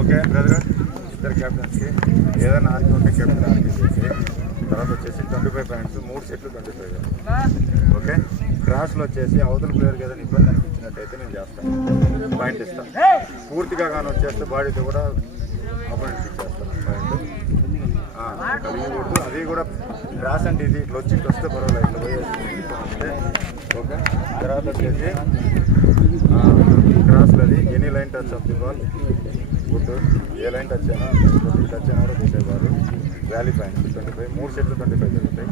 Okay brother, ఇద్దరు క్యాప్టెన్స్కి ఏదైనా ఆర్మీ ఉంటే కెప్టెన్ ఆర్మీ చేసి తర్వాత వచ్చేసి 25 పాయింట్స్ 3 సెట్లు 25. ఓకే, క్రాస్లో వచ్చేసి అవతల ప్లేయర్కి ఏదైనా ఇబ్బంది అనిపించినట్టయితే నేను చేస్తాను, పాయింట్ ఇస్తాను. పూర్తిగా కానీ వచ్చేస్తే బాడీతో కూడా అపోనెంట్కి ఇచ్చేస్తాను పాయింట్. కలిగకూడదు, అది కూడా క్రాస్ అంటే ఇది ఇట్లా వచ్చి వస్తే పర్వాలేదు, ఇట్లా పోయేస్తే. ఓకే, తర్వాత వచ్చేసి క్రాస్లో అది any line touch of the ball good, A line touch అయినా టచ్ అయినా కూడా కొట్టేవారు. వ్యాలీ పాయింట్స్ 25, 3 సెట్లు 25 జరుగుతాయి.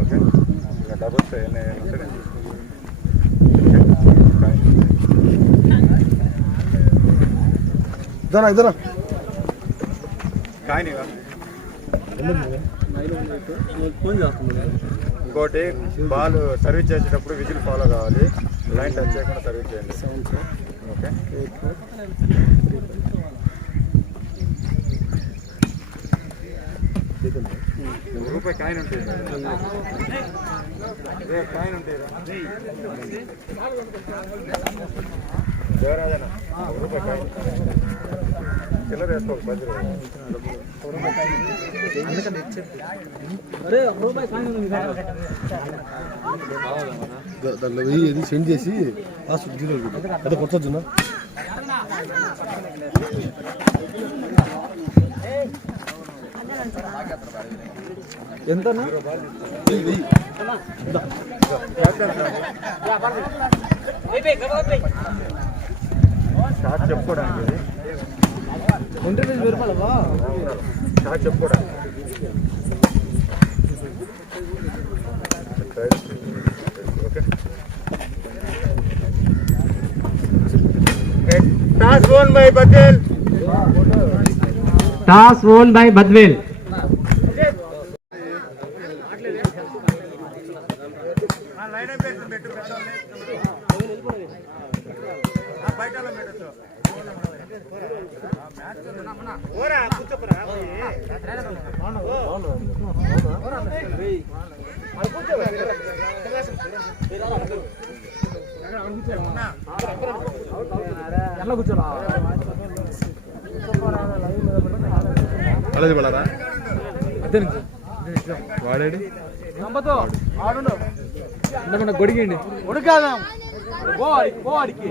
ఓకే, ఇంకా డబుల్స్ ఏమైనా ఉంటే నేను ఇంకోటి బాల్ సర్వీస్ చేసేటప్పుడు విజిల్ ఫాలో కావాలి, లైన్ టచ్ చేయకుండా సర్వీస్ చేయండి. ఓకే, రూపాయి కాయిన్ ఉంటుంది, కాయిన్ ఉంటుంది దేవరాజన, రూపాయి కాయిన్ చిల్లర వేసుకో 10 దాంట్లో వెయ్యి సెండ్ చేసి అదే కొట్టొచ్చున్నా. ఎంత షాట్ చెప్పుకోవడానికి షాట్ చెప్పుకోవడానికి toss won by Badvel. Toss won by Badvel. అలాది పడారా వాడాడు గొడిగండి ఉడకాదా పోవాడికి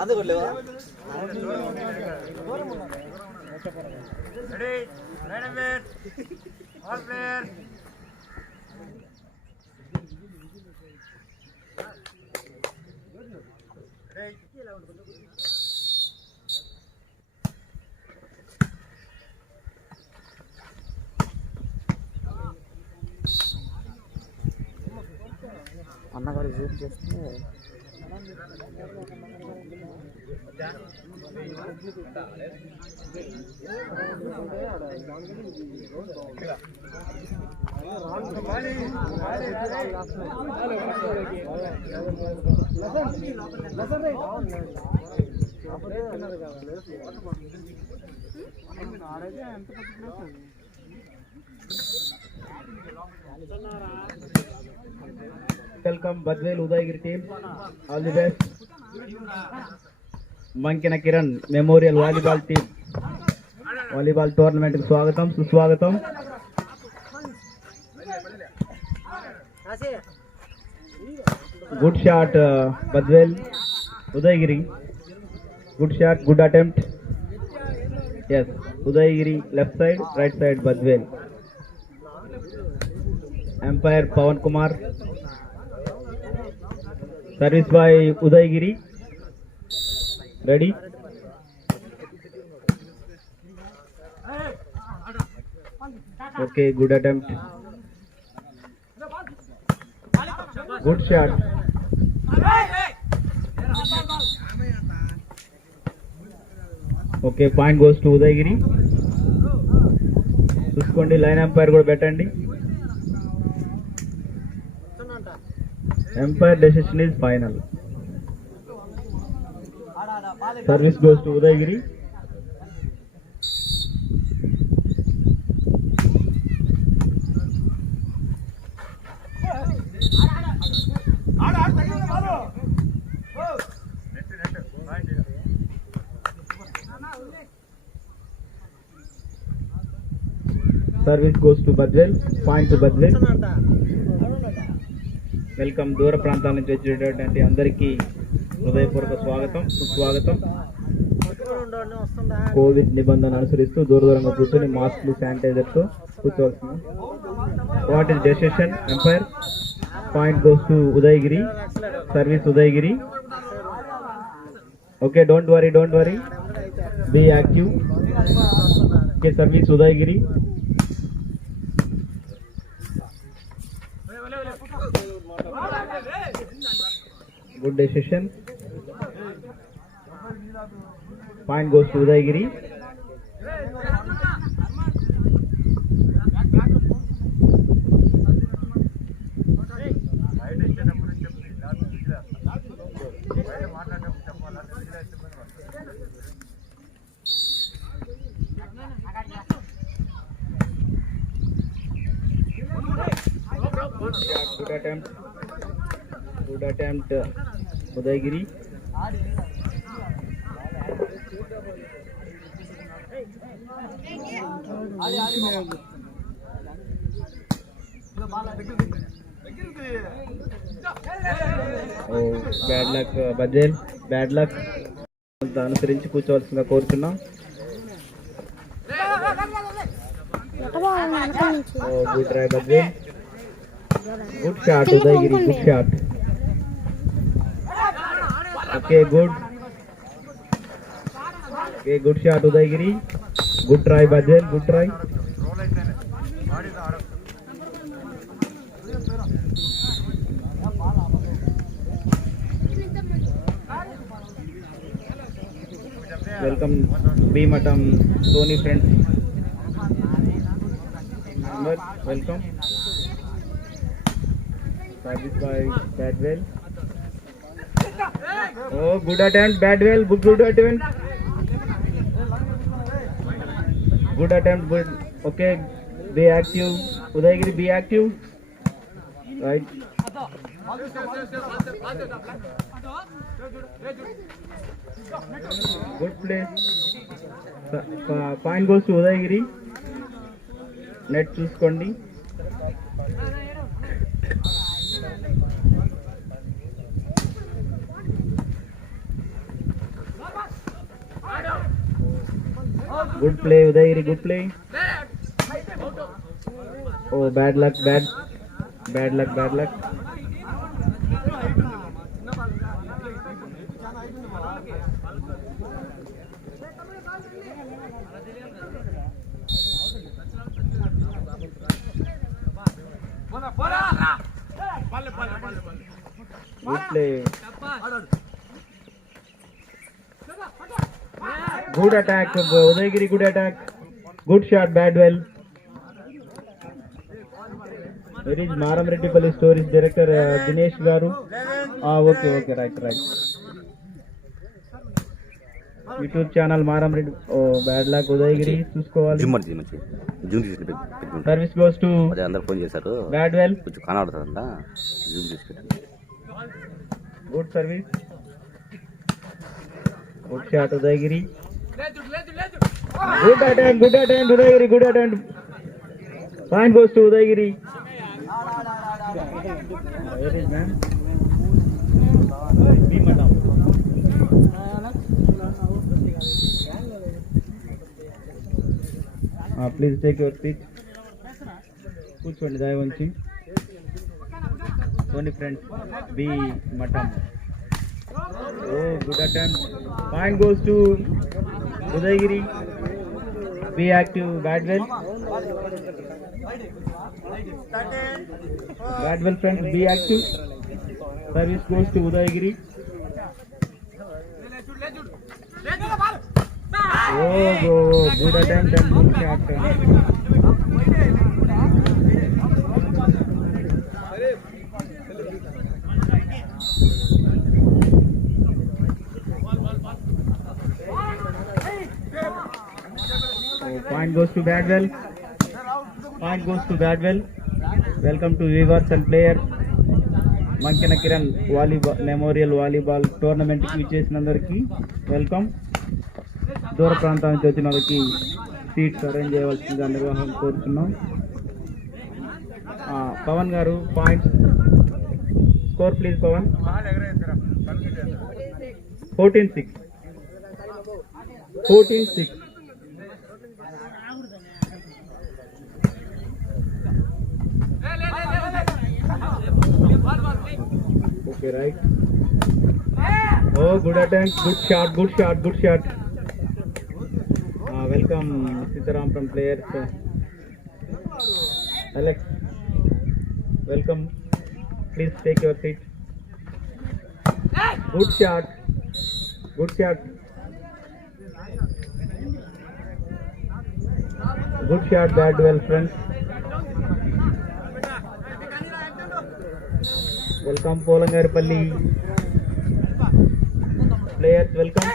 ಅದು ಕೊಡ್ಲೇವಾ Ready? Right and wait. All players. Ready? అన్నగారు జూమ్ చేస్తే Welcome Badvel Udayagiri team. All the best. Mankina Kiran Memorial Volleyball team. Volleyball tournament ku swagatam suswagatam. Good shot Badvel Udayagiri. Good shot, good attempt. Yes, Udayagiri left side, right side Badvel. Umpire Pawan Kumar. Service by Udayagiri. Ready? Okay, good attempt. Good shot. Okay, point goes to Udayagiri. చూసుకోండి line umpire కూడా పెట్టండి. Empire decision is final. Service goes to Udayagiri. Service goes to Badvel. Point to Badvel. Welcome దూర ప్రాంతాల నుంచి వచ్చేటటువంటి అందరికీ హృదయపూర్వక స్వాగతం సుస్వాగతం. కోవిడ్ నిబంధనలు అనుసరిస్తూ దూరంగా కూర్చొని మాస్క్లు శానిటైజర్తో కూర్చోవలసింది. What is decision umpire? Point goes to Udayagiri. Service Udayagiri. Okay, don't worry, be active. Okay, service Udayagiri. Good decision. Point goes to Udayagiri. Good attempt, Udayagiri. Oh, bad luck, Badvel. Bad luck. అనుసరించి కూర్చోవలసిందిగా కోరుతున్నాం. Good try, Badvel. Good shot, Udayagiri. Good shot. Okay, good. Okay, good shot, Udayagiri. Good try, Badvel. Good try. Welcome, B Matam Sony friends. Welcome. Service by Badvel. Oh, good attempt, Badvel. Good attempt. Good attempt. Good. Okay, be active. Udayagiri, be active. Right. Good play. Point goes to Udayagiri. Net చూసుకోండి. Good play Udayagiri, good play. Oh bad luck, bad luck. Good play. Good attack, Udayagiri. Good attack. Good shot, Badwell. Where is Maramreddypalli Stories Director Dinesh Garu? Okay, right. YouTube channel Maramreddy. Oh, bad luck, Udayagiri. చూసుకోవాలి. జూమ్ చేసి పెట్టుకుంటాను. Service goes to అదే అందరు ఫోన్ చేశారు. Badwell. కొంచెం కనబడుతుందంట. జూమ్ చేసి పెట్టండి. Good service. Good shot, Udayagiri. Good attempt, Udayagiri. Good attempt. Point goes to Udayagiri. Where is man? Please take your seat. కూర్చోండి దయవంచి. Tony friends, B Matam. Oh, good attempt. Point goes to Udayagiri. Be active, Badwell. Badwell friends, be active. Service goes to Udayagiri. Oh, good attempt and good shot. Point goes to Badwell. Welcome to viewers and players. Mankina Kiran Memorial Volleyball Tournament కి చేసినందరికీ వెల్కమ్. దూర ప్రాంతాల నుంచి వచ్చిన వారికి seats arrange చేయవలసిందిగా నిర్వాహకం కోరుతున్నాం. Pavan garu points score please Pavan. 14-6. Okay, right. Oh, good attempt, good shot. Welcome Sitaram from players. Alex, welcome. Please take your seat. Good shot. Good shot, Badwell friends. Welcome Polangarpalli players, welcome.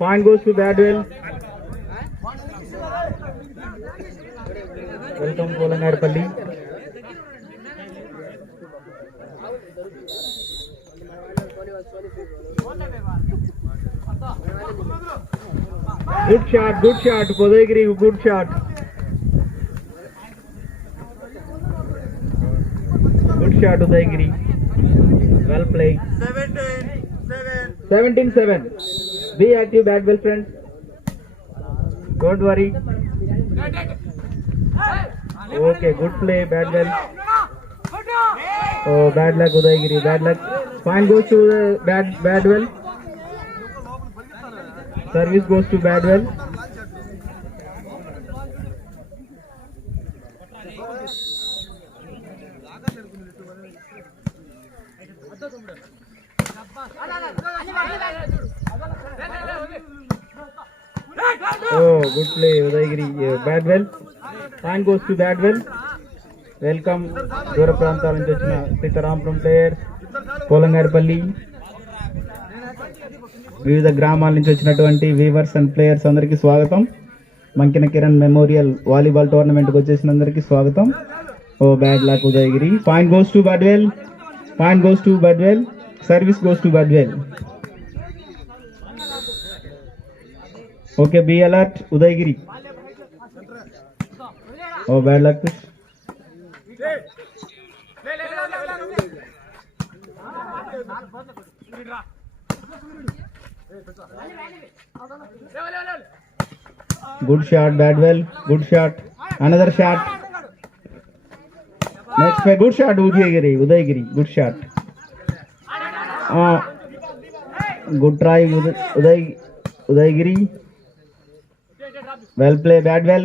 Point goes to Badwell. Welcome Polangarpalli. Good shot, Udayagiri, good shot. Good shot, Udayagiri. Well played. 17-7. Be active, Badwell friends. Don't worry. Okay, good play, Badwell. Oh, bad luck, Udayagiri. Bad luck. Point goes to Badwell. Service goes to Badwell. Oh, good play, Udayagiri. Badwell. Point goes to Badwell. Welcome దూర ప్రాంతాల నుంచి వచ్చిన సీతారాంపురం ప్లేయర్స్, పోలంగారిపల్లి, వివిధ గ్రామాల నుంచి వచ్చినటువంటి weavers and players అందరికీ స్వాగతం. మంకిన కిరణ్ మెమోరియల్ వాలీబాల్ టోర్నమెంట్కి వచ్చేసిన అందరికీ స్వాగతం. Oh bad luck Udayagiri. Point goes to Badvel. Service goes to Badvel. Okay, be alert Udayagiri. Oh, bad luck. Good shot, Badwell. Good shot. Another shot. Next play. Good shot, Udaygiri. Good shot. Good try, Udaygiri. Well play, Badwell.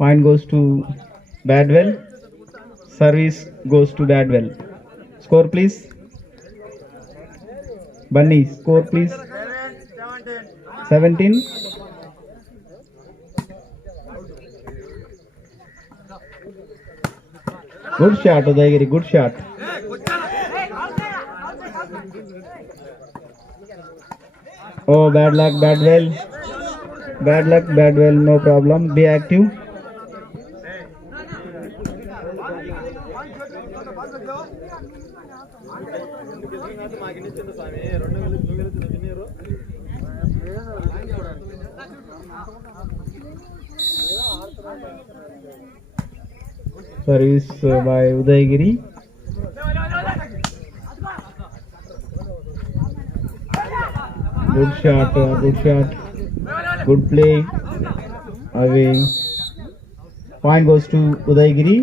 Point goes to Badwell. Service goes to Badwell. Score please. Bunny, score please. 17. Good shot, Udaygiri. Good shot. Oh, bad luck, Badwell. Bad luck, Badwell. No problem. Be active. Service by Udaygiri. Good shot, good shot. Good play. Away. Point goes to Udaygiri.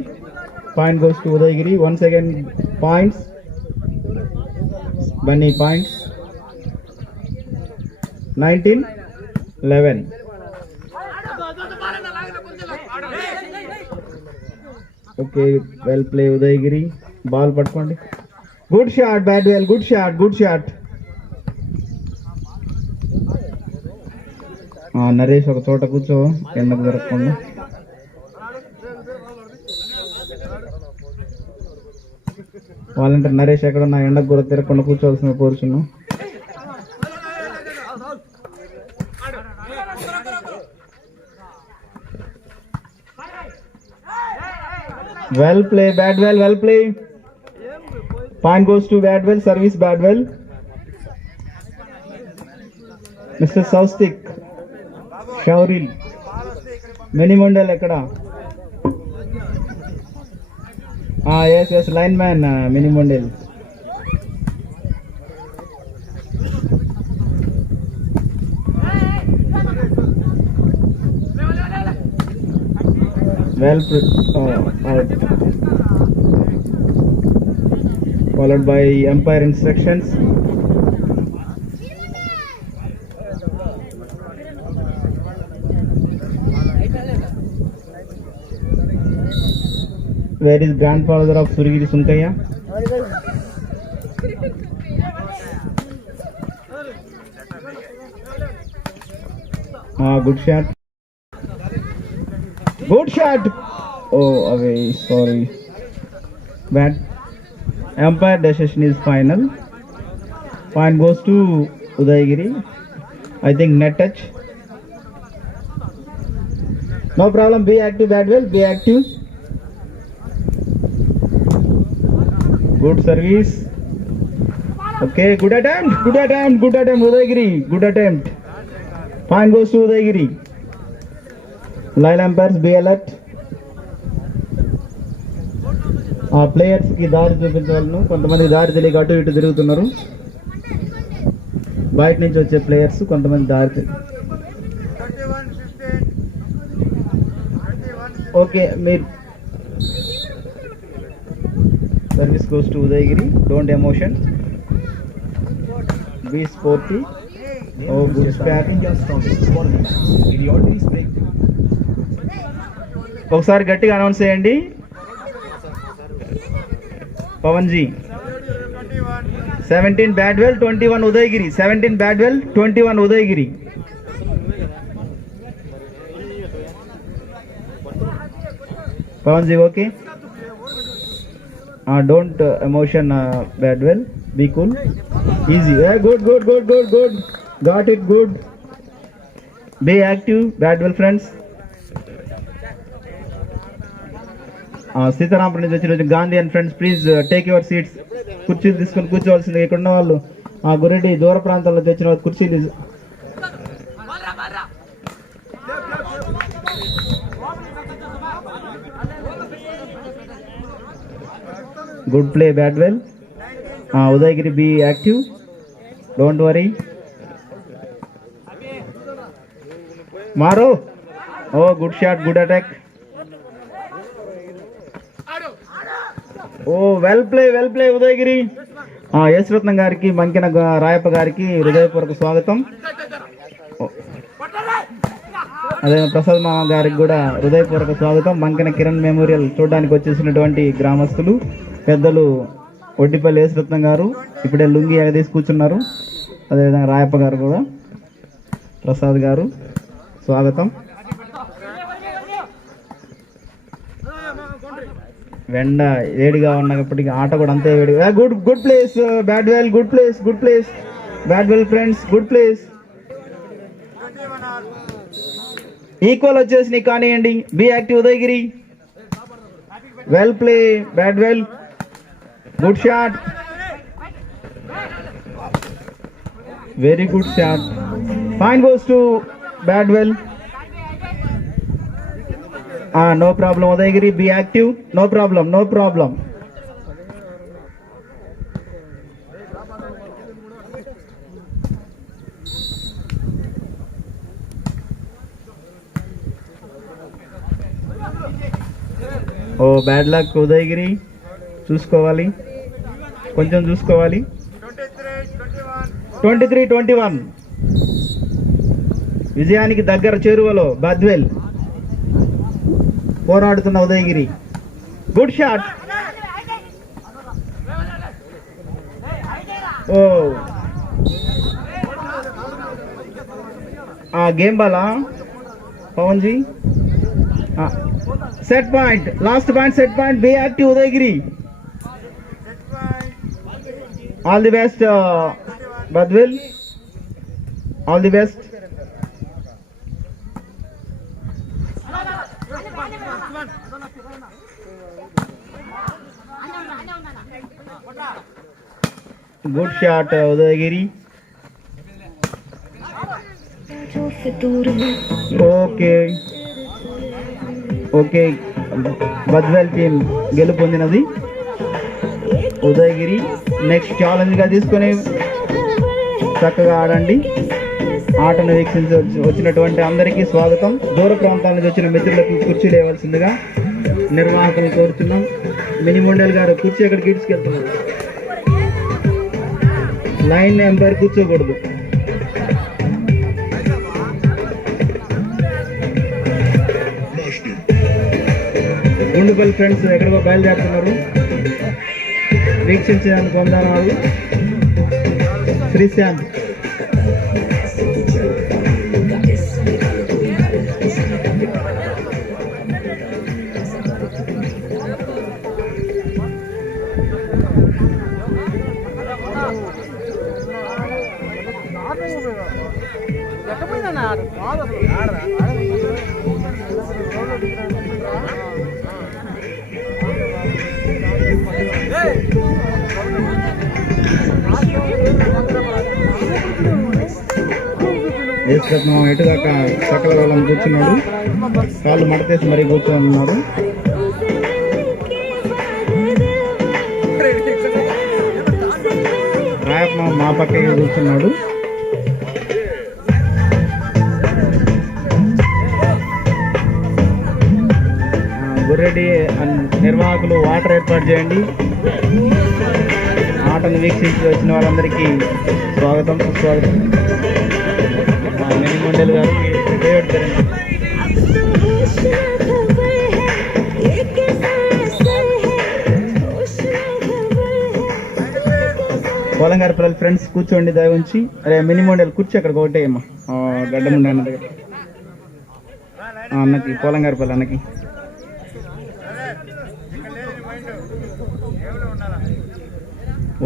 Point goes to Udaygiri. Once again, points. Bunny points. 19-11. Okay, well play Udaygiri. Ball patkondi. Good shot, Badwell. Good shot, good shot. Naresh ఒక చోట కూర్చో కిందకు జరగకుండా. వాలంటీర్ నరేష్ ఎక్కడ నా ఎండకు కూడా తిరగకుండా కూర్చోవలసిన కోరుచున్నాం. Well play, Badwell. Well play. Point goes to Badwell. Service Badwell. Mr. Saustik. Shauril. Minimundal ekkada? Yes. Lineman Minimundal. Well, out. Followed by umpire instructions. Where is grandfather of Surigiri Sunkaya? Good shot. Good shot. Oh, away. Sorry. Bad. Umpire decision is final. Point goes to Udaygiri. I think net touch. No problem. Be active, Badwell. Be active. Good service. Okay. Good attempt. Good attempt. Good attempt. Udaygiri. Good attempt. Point goes to Udaygiri. Line umpires, be alert. Players కి దారి చూపించగలను. కొంతమంది దారి తెలియక అటు ఇటు తిరుగుతున్నారు. బయట నుంచి వచ్చే ప్లేయర్స్ కొంతమంది దారి. ఓకే, మీరు service goes to Udayagiri. Don't emotion, be sporty. Oh good spot. ఒకసారి గట్టిగా అనౌన్స్ చేయండి పవన్ జీ. 17 Badwell, 21 Udaygiri. 17 Badwell, 21 Udaygiri. Pawan ji, okay? Don't emotion, Badwell. Be cool. Easy. Good. Got it, good. Be active, Badwell friends. Sitarampuram నుంచి వచ్చిన Gandhi and friends please take your seats. కుర్చీలు తీసుకొని కూర్చోవలసింది. ఇక్కడ ఉన్న వాళ్ళు గురెడ్డి దూర ప్రాంతాల్లో తెచ్చిన వాళ్ళు కుర్చీలు good play Badvel. Udayagiri be active, don't worry. మారో. Oh good shot, good attack. Oh well play Udayagiri. Yashratnam గారికి, మంకిన రాయప్ప గారికి హృదయపూర్వక స్వాగతం. అదే ప్రసాద్ మామ గారికి కూడా హృదయపూర్వక స్వాగతం. మంకిన కిరణ్ మెమోరియల్ చూడడానికి వచ్చేసినటువంటి గ్రామస్తులు పెద్దలు ఒడ్డిపల్లి యశ్రత్నం గారు ఇప్పుడే లుంగి ఎగదీసి కూర్చున్నారు. అదేవిధంగా రాయప్ప గారు కూడా, ప్రసాద్ గారు స్వాగతం. వెండ వేడిగా ఉన్నప్పటికీ ఆట కూడా అంతే వేడిగా. Good plays Badvel, good plays Badvel friends, good plays. Equal వచ్చేసి కానివ్వండి. Be active Udayagiri. Well play Badvel, good shot, very good shot. Point goes to Badvel. No problem Udayagiri, be active. No problem. Oh bad luck Udayagiri. చూసుకోవాలి, కొంచెం చూసుకోవాలి. 23-21 విజయానికి దగ్గర చేరువలో బద్వేల్ పోరాడుతున్న Udayagiri. Good shot. Oh game Bala Pavan ji. Set point, last point, set point. Be active Udayagiri. All the best Badvel, all the best. Good shot Udayagiri. Okay Badvel team గెలుపొందినది. Udayagiri next challenge గా తీసుకొని చక్కగా ఆడండి. ఆటను వీక్షించి వచ్చినటువంటి అందరికీ స్వాగతం. దూర ప్రాంతాల నుంచి వచ్చిన మిత్రులకు కుర్చీ లేవలసిందిగా నిర్వాహకులు కోరుతున్నాం. మినిమొండల్ గారు కుర్చీ ఎక్కడికి తీసుకెళ్తున్నారు? లైన్ నెంబర్ కూర్చోకూడదు. గుండుపల్లి ఫ్రెండ్స్ ఎక్కడికో బయలుదేరుతున్నారు. వీక్షించడానికి పొందనాలు. శ్రీశాంత్ ఎటుదాకా సకల వాళ్ళని కూర్చున్నాడు. కాళ్ళు మడతేసి మరీ కూర్చొని ఉన్నాడు. రాయప్ప మా పక్కకి కూర్చున్నాడు. గుర్రెడ్డి నిర్వాహకులు వాటర్ ఏర్పాటు చేయండి. ఆటను వీక్షించి వచ్చిన వారందరికీ స్వాగతం, సుస్వాగతం. మినిమొండల్ గారు పోలంగారపల్లి ఫ్రెండ్స్ కూర్చోండి దయ ఉంచి. అరే మినిమొండల్ కూర్చో అక్కడ ఒకటే అమ్మా గడ్డముండ అన్న దగ్గర అన్నకి, పోలంగారపల్లి అన్నకి.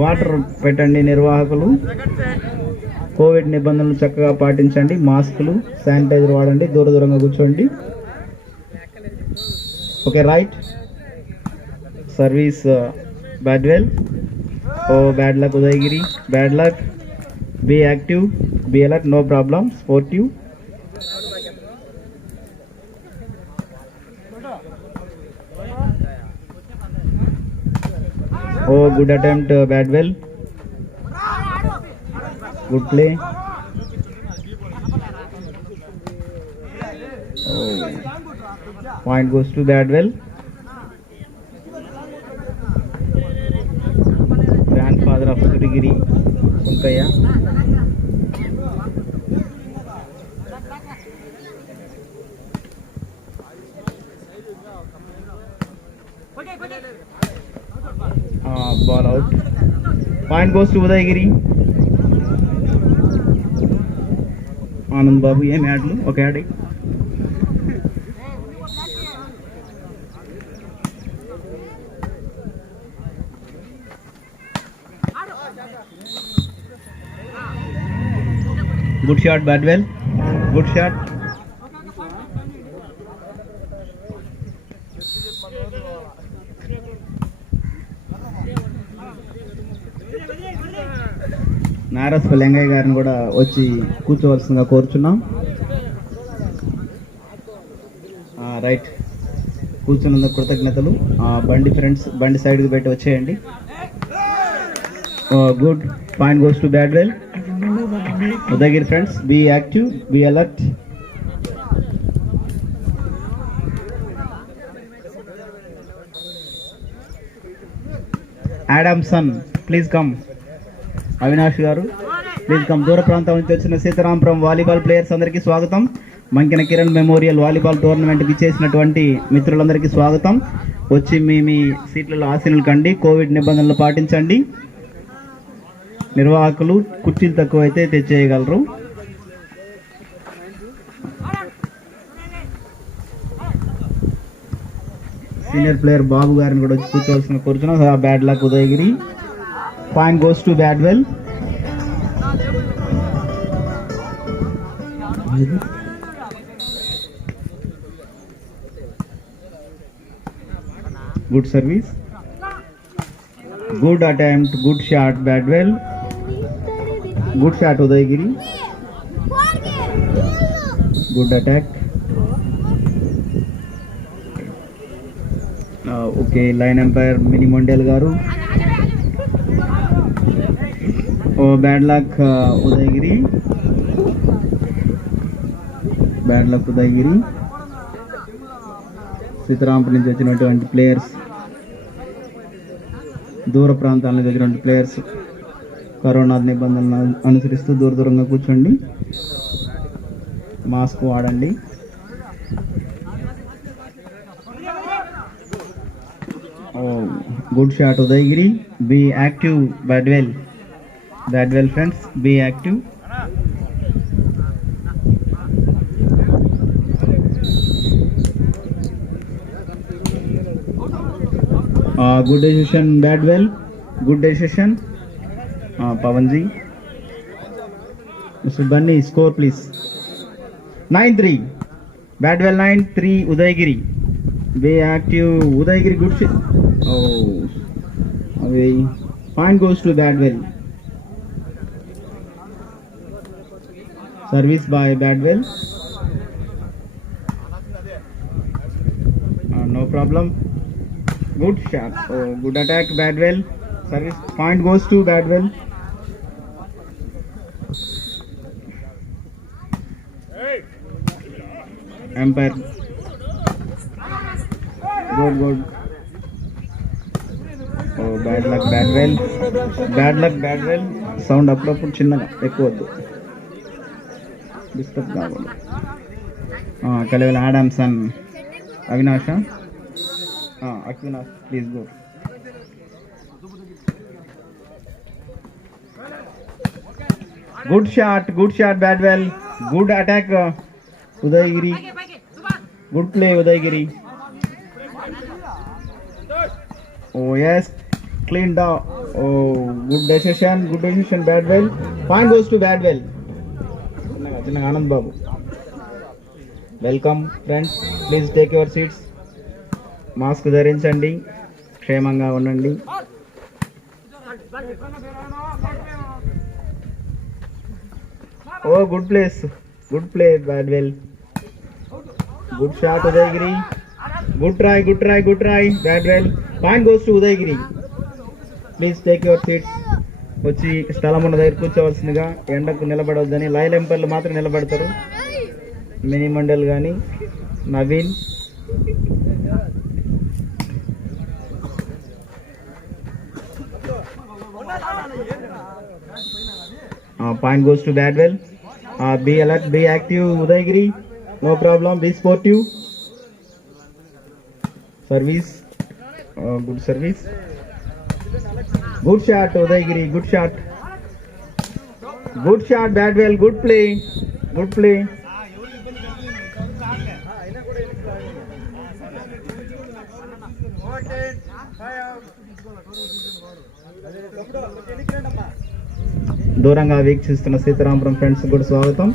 వాటర్ పెట్టండి నిర్వాహకులు. కోవిడ్ నిబంధనలు చక్కగా పాటించండి. మాస్కులు, శానిటైజర్ వాడండి. దూరంగా కూర్చోండి. Okay right. Service Badwell. Oh, bad luck Udayagiri. Bad luck. Be active. Be alert. No problem. Sportive. Oh, good attempt Badwell. Good play. Oh, point goes to Badwell. Grandfather of Surigiri, Sunkaya. Ball out. Point goes to Udayagiri. Anand Babu, ఏం యాడ్లు ఒక యాడ్ good shot Badvel good shot Naras Lingaiah గారిని కూడా వచ్చి కూర్చోవలసిందిగా కోరుచున్నాం. రైట్, కూర్చున్నందుకు కృతజ్ఞతలు. బండి ఫ్రెండ్స్ బండి సైడ్కి పెట్టి వచ్చేయండి. Good, point goes to Badvel. Udayagiri friends, be active, be alert. Adamson please come. Avinash గారు ప్లీజ్ కమ్. దూర ప్రాంతం నుంచి వచ్చిన సీతారాంపురం వాలీబాల్ ప్లేయర్స్ అందరికీ స్వాగతం. మంకిన కిరణ్ మెమోరియల్ వాలీబాల్ టోర్నమెంట్కి చేసినటువంటి మిత్రులందరికీ స్వాగతం. వచ్చి మీ సీట్లలో ఆసీనులు కండి. కోవిడ్ నిబంధనలు పాటించండి. నిర్వాహకులు కుర్చీలు తక్కువైతే తెచ్చేయగలరు. సీనియర్ ప్లేయర్ బాబు గారిని కూడా వచ్చి కూర్చోవలసిన కూర్చున్నాం. Bad luck Udayagiri. Point goes to Badwell. Good service. Good attempt. Good shot Badwell. Good shot Udayagiri. Good attack. Okay, line umpire Mini Mondel garu. Oh, bad luck Udayagiri. Bad luck Udayagiri. Sitarampuram నుంచి వచ్చినటువంటి ప్లేయర్స్, దూర ప్రాంతాల నుంచి వచ్చినటువంటి players corona నిబంధనలను అనుసరిస్తూ దూరంగా కూర్చోండి. మాస్క్ వాడండి. Good shot Udayagiri. Be active Badvel. Badwell friends, be active. Good decision Badwell. Good decision. Pavanji. Mr. Bunny, score please. 9-3. Badwell 9-3 Udayagiri. Be active Udayagiri. Good shot. Oh, away. Point goes to Badwell. Service by Badwell. No problem. Good shot. Good attack Badwell. Service. Point goes to Badwell. Umpire. Good. Oh, bad luck Badwell. Bad luck Badwell. Sound అప్పుడప్పుడు చిన్నగా ఎక్కువ వద్దు, disturb కావాలి. Kalavala Adamson. Avinash, Avinash please go. Good shot Badvel. Good attack Udayagiri. Good play Udayagiri. Oh yes, cleaned up. Oh, good decision Badwell. Point goes to Badwell. చిన్నగా Anand Babu. Welcome friends, please take your seats. Mask ధరించండి. క్షేమంగా ఉండండి. Oh good play Badvel. Good shot Udayagiri. Good try Badvel. Point goes to Udayagiri. Please take your seats. వచ్చి స్థలం ఉన్న దగ్గర కూర్చోవలసిందిగా. ఎండకు నిలబడవద్దని. లైన్ ఎంపైర్లు మాత్రం నిలబడతారు. మినీ మండల్ కానీ Naveen. Point goes to Badwell. Be alert, be active, Udayagiri. No problem, be sportive. Service. Good service. Good shot, Udayagiri. Good shot. Good shot, Badwell. Good play. Good play. దూరంగా వీక్షిస్తున్న సీతారామపురం ఫ్రెండ్స్ కూడా స్వాగతం.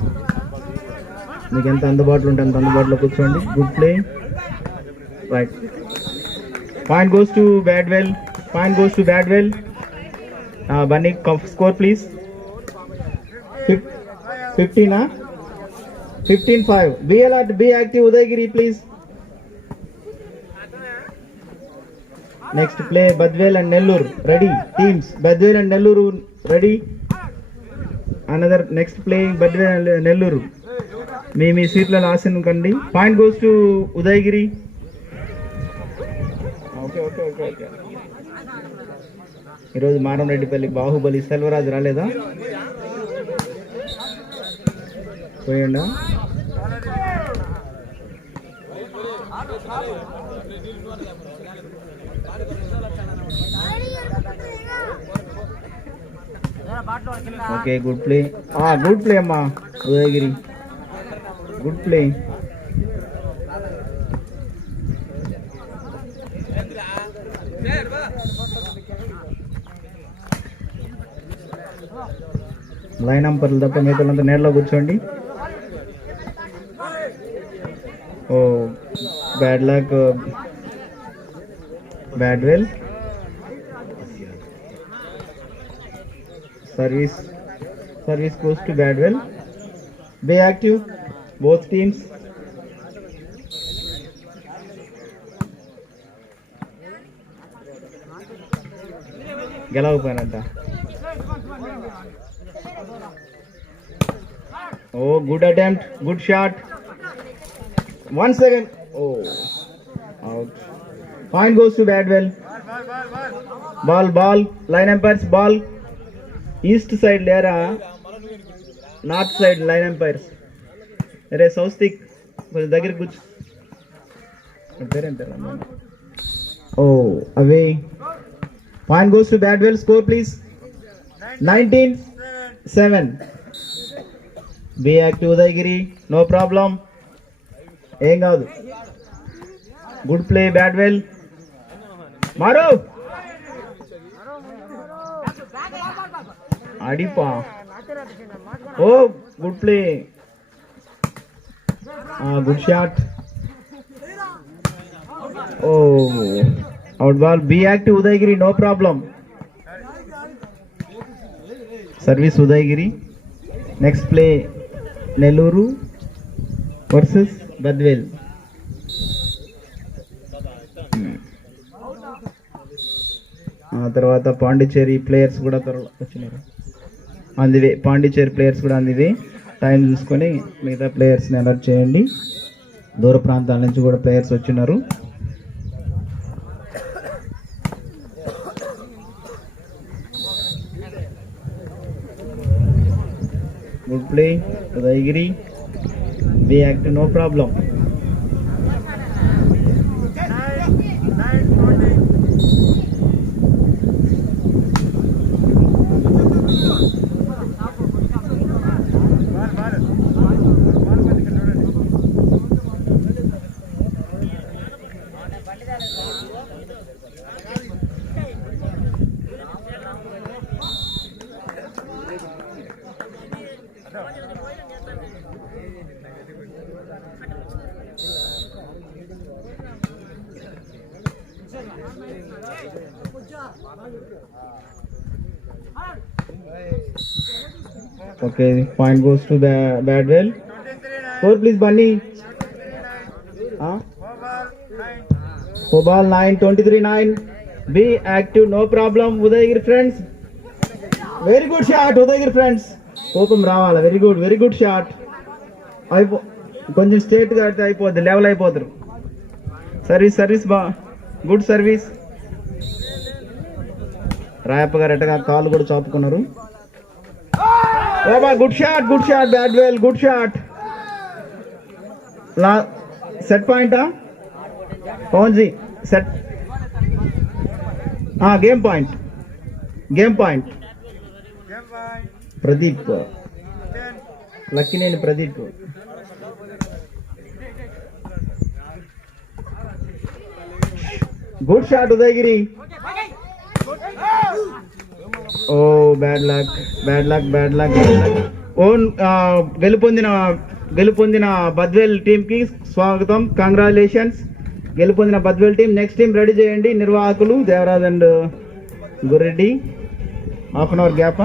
మీకు ఎంత అందుబాటులో ఉంటే అంత అందుబాటులో కూర్చోండి. Good play. Right. Point goes to Badvel. Bunny score please. 15-5. Be alert, be active, Udayagiri, please. Next play, Badwell and Nellore. Ready, teams. Badwell and Nellore ready. Another next play, Badwell and Nellore. మీ సీట్లలో ఆసనం కండి. Point goes to Udayagiri. ఓకే. ఈరోజు మారంరెడ్డిపల్లి బాహుబలి సెల్వరాజు రాలేదా? పోయిండా? Okay, good play అమ్మా Udayagiri. Good play. Line అంపర్లు తప్ప మిగతాలంతా నేలలో కూర్చోండి. Oh bad luck Badvel. Service goes to Badwell. Be active, both teams. గెలవపోయానంట. Oh, good attempt, good shot. 1 second. Oh, out. Point goes to Badwell. Ball. Line umpires, ball. East side లేరా, north side line umpires. అరే సౌస్తిక్ కొంచెం దగ్గర కూర్చో. ఓ అవే. Point goes to Badvel. Score please. 19-7. Be active Udayagiri. No problem, ఏం కాదు. Good play Badvel. మారో అడిపా. Oh good play. Good shot. Oh out ball. Be active Udayagiri. No problem. Service Udayagiri. Next play Nellore versus Badvel. తర్వాత పాండిచ్చేరి ప్లేయర్స్ కూడా త్వరలో వచ్చినారు. అందువే పాండిచ్చేరి ప్లేయర్స్ కూడా అందువే. టైం చూసుకొని మిగతా ప్లేయర్స్ని అలర్ట్ చేయండి. దూర ప్రాంతాల నుంచి కూడా ప్లేయర్స్ వచ్చినారు. Good play Udayagiri. Be active, no problem. Okay, point goes to Badwell. Score please, Bunny. Ball 9, 23-9. Be active, no problem. Udayagiri friends. Very good shot, Udayagiri friends. Kopam ravala, very good shot. కొంచెం స్ట్రేట్ గా ఆడితే అయిపోద్ది, లెవెల్ అయిపోతారు. సర్వీస్ బా, good service. Rayappa గారు ఎట్టగా కాళ్ళు కూడా చాపుకున్నారు. Good shot Badvel, good shot. Set పాయింటా Pavanji? Set game point. Pradeep, Lakkineni Pradeep. Good shot Udayagiri. Oh bad luck. Won గెలుపొందిన బద్వేల్ టీమ్ కి స్వాగతం, కంగ్రాచులేషన్స్. గెలుపొందిన Badvel team. Next team ready చేయండి. నిర్వాహకులు Devaraj and Gureddy. Half an hour gap.